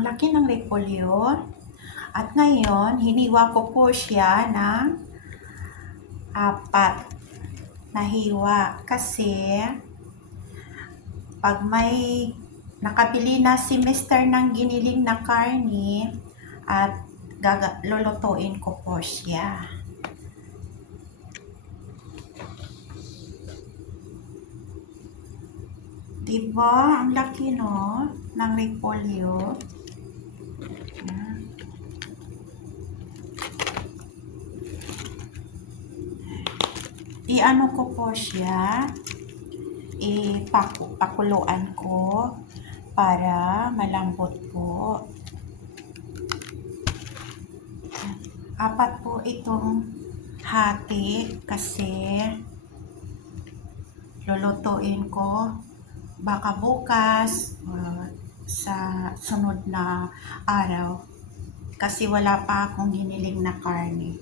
Ang laki ng repolyo. At ngayon, hiniwa ko po siya ng 4 na hiwa. Kasi, pag may nakabili na si Mr. ng giniling na karne, at lulutuin ko po siya. Diba? Ang laki, no? Ng repolyo. I-ano ko po siya. Pakuluan ko para malambot po. 4 po itong hati kasi lulutuin ko baka bukas sa sunod na araw kasi wala pa akong giniling na karne.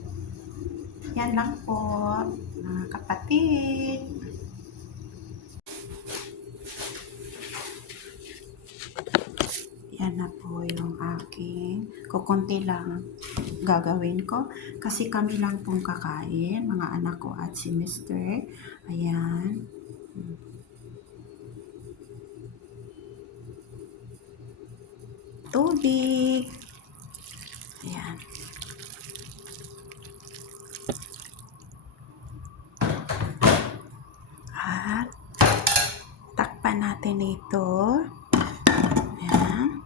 Yan lang po, mga kapatid. Yan na po yung aking kukunti lang gagawin ko kasi kami lang pong kakain, mga anak ko at si Mr. Ayan. Tubig. Ayan. At takpan natin ito. Ayan.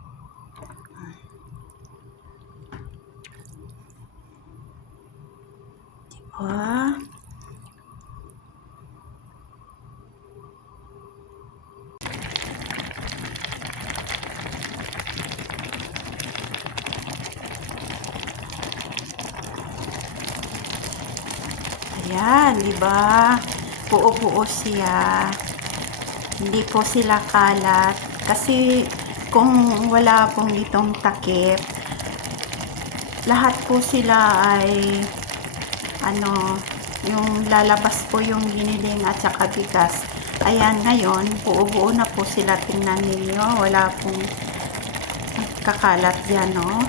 Diba? Ayan, diba? Buo-buo siya. Hindi po sila kalat. Kasi kung wala pong itong takip, lahat po sila ay yung lalabas po yung giniling at saka bigas. Ayan, ngayon, buo-buo na po sila. Tingnan ninyo. Wala pong kakalat yan, no?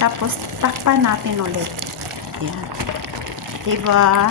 Tapos, takpan natin ulit. Ayan. Diba?